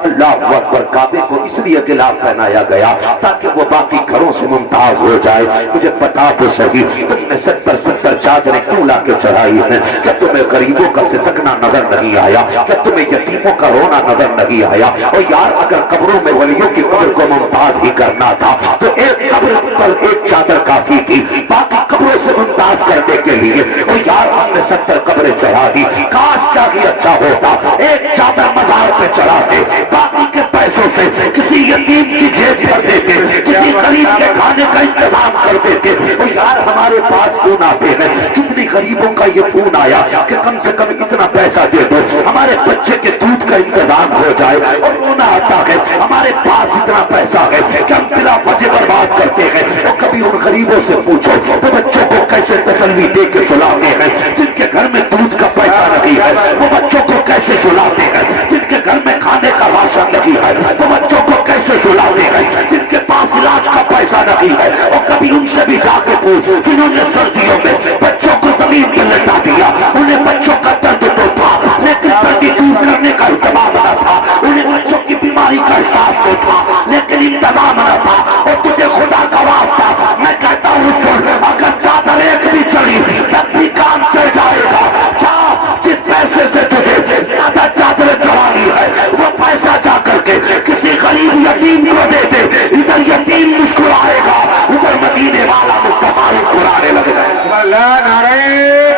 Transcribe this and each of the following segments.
اللہ اکبر، کعبے کو اس لیے غلاف پہنایا گیا تاکہ وہ باقی گھروں سے ممتاز ہو جائے۔ مجھے بتا تو صحیح، تم نے 70 چادریں کیوں لا کے چڑھائی ہیں؟ کیا تمہیں غریبوں کا سسکنا نظر نہیں آیا؟ کیا تمہیں یتیموں کا رونا نظر نہیں آیا؟ اور یار اگر قبروں میں ولیوں کی قبر کو ممتاز ہی کرنا تھا تو ایک قبر پر ایک چادر کافی تھی، باقی قبروں سے ممتاز کرنے کے لیے اور یار ہم نے 70 قبریں چڑھا دی۔ کاش کیا ہی اچھا ہوتا ایک چادر مزار پہ چڑھا دے، باقی کے پیسوں سے کسی یتیم کی جیب بھر دیتے، کسی غریب کے کھانے کا انتظام کر دیتے۔ اور یار ہمارے پاس فون آتے ہیں، کتنی غریبوں کا یہ فون آیا کہ کم سے کم اتنا پیسہ دے دو ہمارے بچے کے دودھ کا انتظام ہو جائے، اور رونا آتا ہے ہمارے پاس اتنا پیسہ ہے کہ ہم بلا وجہ برباد کرتے ہیں۔ اور کبھی ان غریبوں سے پوچھو تو بچوں کو کیسے تسلی دے کے سلاتے ہیں، جن کے گھر میں دودھ کا پیسہ نہیں ہے وہ بچوں کو کیسے سلاتے ہیں، جن کے گھر میں کھانے کا راشن نہیں ہے وہ بچوں کو کیسے سلاتے ہیں، جن کے پاس علاج کا پیسہ نہیں ہے۔ اور کبھی ان سے بھی جا کے پوچھ جنہوں نے سردیوں میں بچوں کو زمین پہ لٹا دیا، انہیں بچوں کا درد تو تھا لیکن سردی دور کرنے کا انتظام نہ تھا، انہیں بچوں کی بیماری کا احساس تو تھا لیکن انتظام نہ تھا۔ اور تجھے خدا کا واسطہ میں کہتا ہوں سن، اگر چادر ایک بھی چڑھی تب بھی کام چل جائے گا۔ جا جس پیسے سے تجھے زیادہ چادر چڑھانی ہے وہ پیسہ جا کر کے کسی غریب یتیم کو دے دے، ادھر یتیم مسکرائے گا ادھر مدینے والا مصطفیٰ مسکرانے لگے گا۔ اللہ نعرہ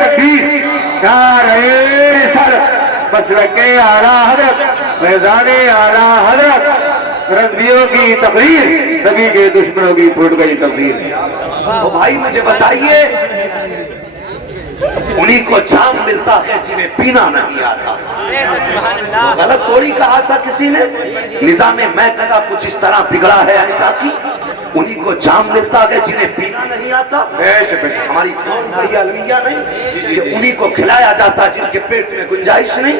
تکبیر، نعرہ رسالت، مسلک اعلیٰ حضرت، فیضان اعلیٰ حضرت، رضویوں کی تقریر، نبی کے دشمنوں کی پھوٹ گئی تقریر۔ تو بھائی مجھے بتائیے، انہی کو جام ملتا ہے جنہیں پینا نہیں آتا۔ غلط تھوڑی کہا تھا کسی نے، نظام میکدہ کچھ اس طرح بگڑا ہے ایسا کی، انہی کو جام ملتا ہے جنہیں پینا نہیں آتا۔ ہماری قوم کا یہ المیہ نہیں، یہ انہی کو کھلایا جاتا جن کے پیٹ میں گنجائش نہیں،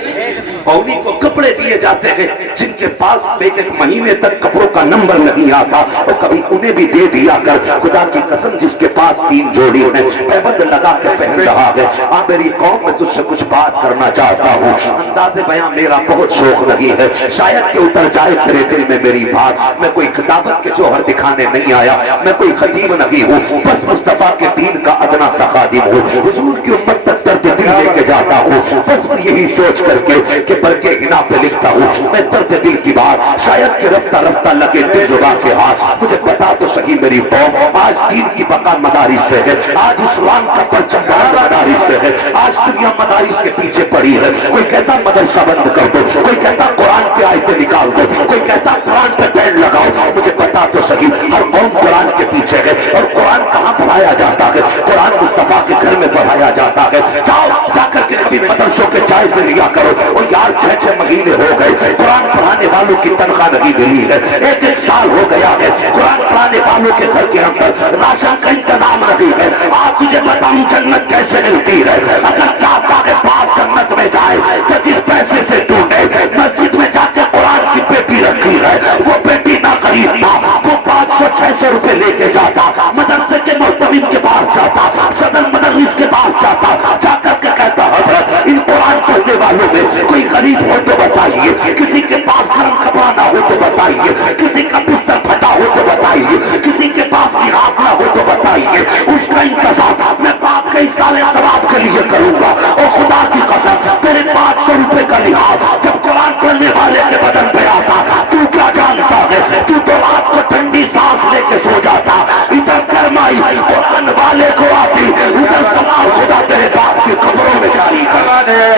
اور انہی کو کپڑے دیے جاتے ہیں جن کے پاس ایک مہینے تک کپڑوں کا نمبر نہیں آتا، اور کبھی انہیں بھی دے دیا کر خدا کی قسم جس کے پاس 3 جوڑی ہے پیبند لگا کے پہن رہا ہے۔ میری قوم میں تجھ سے کچھ بات کرنا چاہتا ہوں، انداز بیاں میرا بہت شوق نہیں ہے، شاید کہ اتر جائے تیرے دل میں میری بات۔ میں کوئی خطابت کے جوہر دکھانے نہیں آیا، میں کوئی خطیب نہیں ہوں، بس مصطفیٰ کے دین کا ادنا سا خادم ہوں، حضور کی امت تک درد دل لے کے جاتا ہوں، بس میں یہی سوچ کر کے کہ بلکہ ہنا پہ لکھتا ہوں میں درد دل کی بات، شاید کہ رفتہ رفتہ لگے دل زباں سے ہاتھ۔ مجھے بتا تو صحیح میری قوم، آج دین کی بقا مدارس سے ہے، آج اسلام کا پرچم مدارس سے ہے، آج دنیا مدارس کے پیچھے پڑی ہے۔ کوئی کہتا مدرسہ بند کر دو، کوئی کہتا قرآن کی آیتیں نکال دو، کوئی کہتا قرآن پہ پین لگاؤ۔ مجھے پتا تو صحیح ہر قوم قرآن کے پیچھے ہے، اور قرآن کہاں پڑھایا جاتا ہے؟ قرآن مصطفیٰ کے گھر میں پڑھایا جاتا ہے۔ جاؤ جا کر کے کبھی مدرسوں کے جائزے لیا کرو۔ اور یار 6 مہینے ہو گئے قرآن پڑھانے والوں کی تنخواہ نہیں ملی ہے، 1 سال ہو گیا ہے قرآن پڑھانے والوں کے گھر کے اندر راشن کا انتظام نہیں ہے۔ آپ تجھے بتاؤں جنت کیسے ملتی ہے؟ اگر چاہتا ہے بات جنت میں جائے تو جس پیسے سے تو نے مسجد میں جا کے قرآن کی پیٹی رکھی ہے وہ پیٹی نہ خریدتا، وہ 500-600 روپے لے کے جاتا، مدرسے کے محتمم کے پاس جاتا، صدر مدرس کے پاس جاتا، جا کر کے کہتا حضرت ان قرآن پڑھنے والوں میں کوئی غریب ہو تو بتائیے، کسی کے پاس گرم کپڑا نہ ہو تو بتائیے، کسی کا بستر پھٹا ہو تو بتائیے، کسی کے پاس لحاظ نہ ہو تو بتائیے، اس کا انتظام میں پاک کئی سال ثواب کے لیے کروں گا۔ اور خدا کی قسم تیرے 500 روپے کا لحاظ جب قرآن پڑھنے والے کے بدن پہ آتا تو کیا جانتا ہے؟ تو رات کو ٹھنڈی سانس لے کے سو جاتا، ادھر گرمائی قرآن والے کو آتی، ادھر سلام خدا تیرے باپ کی قبروں میں جاری کر۔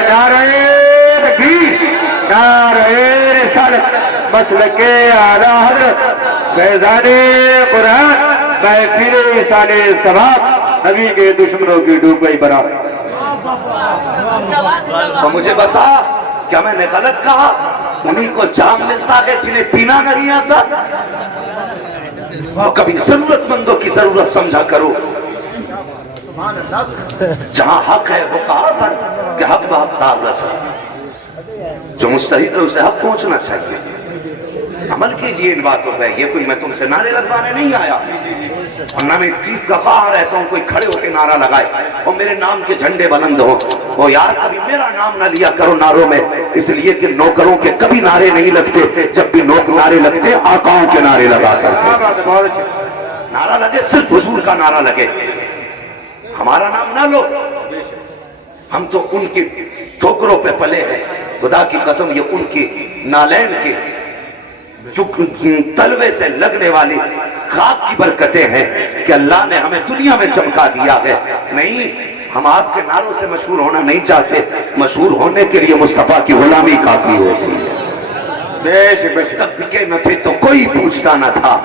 نعرہ تکبیر، نعرہ رسالت، مسلک اعلیٰ حضرت، فیضان قرآن، محفل ایصال ثواب، نبی کے دشمنوں کی ڈوب گئی برابر۔ تو مجھے بتا کیا میں نے غلط کہا؟ انہی کو جام ملتا ہے جنہیں پینا نہیں آتا۔ کبھی ضرورت مندوں کی ضرورت سمجھا کرو، جہاں حق ہے وہ کہا تھا کہ حق بحقدار رسے، جو مستحق ہے اسے حق پہنچنا چاہیے۔ عمل کیجئے ان باتوں پہ، یہ کوئی میں تم سے نعرے لگوانے نہیں آیا، ورنہ میں اس چیز کا خواہاں رہتا ہوں کوئی کھڑے ہو کے نعرہ لگائے اور میرے نام کے جھنڈے بلند ہو۔ وہ یار کبھی میرا نام نہ لیا کرو نعروں میں، اس لیے کہ نوکروں کے کبھی نعرے نہیں لگتے، جب بھی نوکر نعرے لگتے آقاؤں کے نعرے لگا کرتے۔ بہت اچھا نعرہ لگے صرف حضور کا نعرہ لگے، ہمارا نام نہ لو، ہم تو ان کی ٹھوکروں پہ پلے ہیں، خدا کی قسم یہ ان کی نالین کے تلوے سے لگنے والی خاک کی برکتیں ہیں کہ اللہ نے ہمیں دنیا میں چمکا دیا ہے۔ نہیں، ہم آپ کے نعروں سے مشہور ہونا نہیں چاہتے، مشہور ہونے کے لیے مصطفیٰ کی غلامی کافی ہوتی ہے۔ بے شک تب بکے نہ تھے تو کوئی پوچھتا نہ تھا،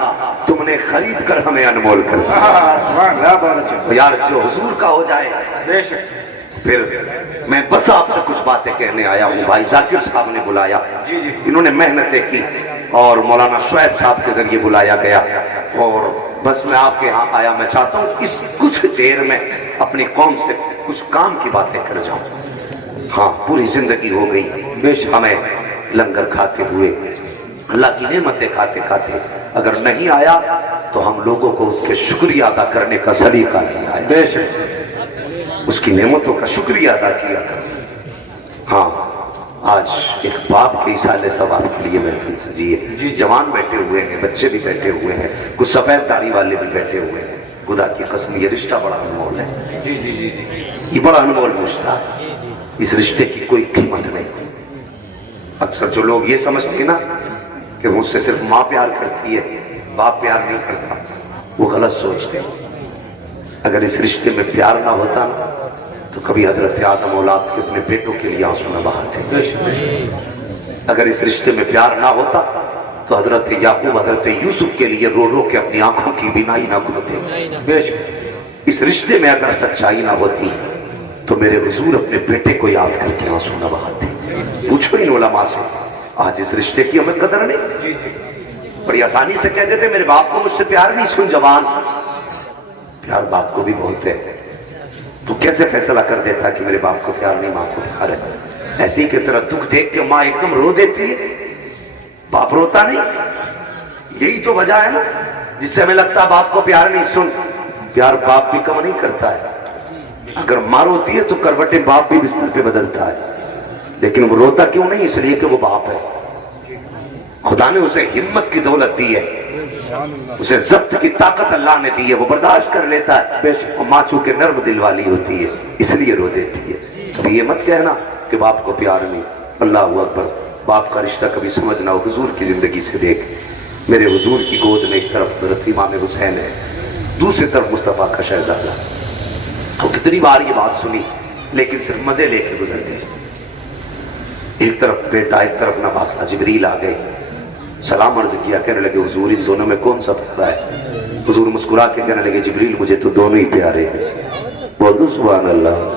تم نے خرید کر ہمیں انمول کر دیا۔ سبحان اللہ، بہت اچھا یار جو حضور کا ہو جائے، بے شک پھر میں بس آپ سے کچھ باتیں کہنے آیا ہوں۔ بھائی ذاکر صاحب نے بلایا، جی جی انہوں نے محنتیں کی اور مولانا شعیب صاحب کے ذریعے بلایا گیا، اور بس میں آپ کے ہاں آیا۔ میں چاہتا ہوں اس کچھ دیر میں اپنی قوم سے کچھ کام کی باتیں کر جاؤں۔ ہاں پوری زندگی ہو گئی بے شک ہمیں لنگر کھاتے ہوئے، اللہ کی نعمتیں کھاتے کھاتے، اگر نہیں آیا تو ہم لوگوں کو اس کے شکریہ ادا کرنے کا سلیقہ نہیں آیا۔ بے شک اس کی نعمتوں کا شکریہ ادا کیا کر۔ ہاں آج ایک باپ کے اصالے ثواب کے لیے محفل سجی ہے، جوان بیٹھے ہوئے ہیں، بچے بھی بیٹھے ہوئے ہیں، کچھ سفید داڑھی والے بھی بیٹھے ہوئے ہیں۔ خدا کی قسم یہ رشتہ بڑا انمول ہے، یہ بڑا انمول رشتہ ہے، اس رشتے کی کوئی قیمت نہیں۔ اکثر جو لوگ یہ سمجھتے ہیں نا کہ مجھ سے صرف ماں پیار کرتی ہے، باپ پیار نہیں کرتا، وہ غلط سوچتے ہیں۔ اگر اس رشتے میں پیار نہ ہوتا نا تو کبھی حضرت آدم اولاد کے اپنے بیٹوں کے لیے آنسو نہ بہاتے۔ اگر اس رشتے میں پیار نہ ہوتا تو حضرت یعقوب حضرت یوسف کے لیے رو رو کے اپنی آنکھوں کی بینائی نہ کھلتے۔ اس رشتے میں اگر سچائی نہ ہوتی تو میرے حضور اپنے بیٹے کو یاد کر کے آنسو نہ بہاتے۔ پوچھو ان علماء سے، آج اس رشتے کی ہمیں قدر نہیں۔ بڑی آسانی سے کہہ دیتے میرے باپ کو مجھ سے پیار نہیں، سن جوان، پیار باپ کو بھی بہت ہے۔ تو کیسے فیصلہ کر دیتا کہ میرے باپ کو پیار نہیں، ماں کو پیار ہے؟ ایسی کی طرح دکھ دیکھ کے ماں ایک دم رو دیتی ہے، باپ روتا نہیں۔ یہی تو وجہ ہے نا جس سے ہمیں لگتا ہے باپ کو پیار نہیں۔ سن، پیار باپ بھی کم نہیں کرتا ہے۔ اگر ماں روتی ہے تو کروٹیں باپ بھی بستر پہ بدلتا ہے، لیکن وہ روتا کیوں نہیں؟ اس لیے کہ وہ باپ ہے۔ خدا نے اسے ہمت کی دولت دی ہے، اسے ضبط کی طاقت اللہ نے دی ہے، وہ برداشت کر لیتا ہے۔ اور ماں چونکہ نرم دل والی ہوتی ہے اس لیے رو دیتی ہے۔ کبھی یہ مت کہنا کہ باپ کو پیار نہیں۔ اللہ اکبر، باپ کا رشتہ کبھی سمجھنا ہو حضور کی زندگی سے دیکھ۔ میرے حضور کی گود میں ایک طرف حضرت امام حسین ہے، دوسری طرف مصطفیٰ کا شہزادہ۔ تو کتنی بار یہ بات سنی لیکن صرف مزے لے کے گزر گئے۔ ایک طرف بیٹا، ایک طرف نواسا، جبریل آ گئے، سلام عرض کیا، کہنے لگے حضور ان دونوں میں کون سا پیارا ہے؟ حضور مسکرا کے کہنے لگے جبریل مجھے تو دونوں ہی پیارے ہیں۔ بولو سبحان اللہ۔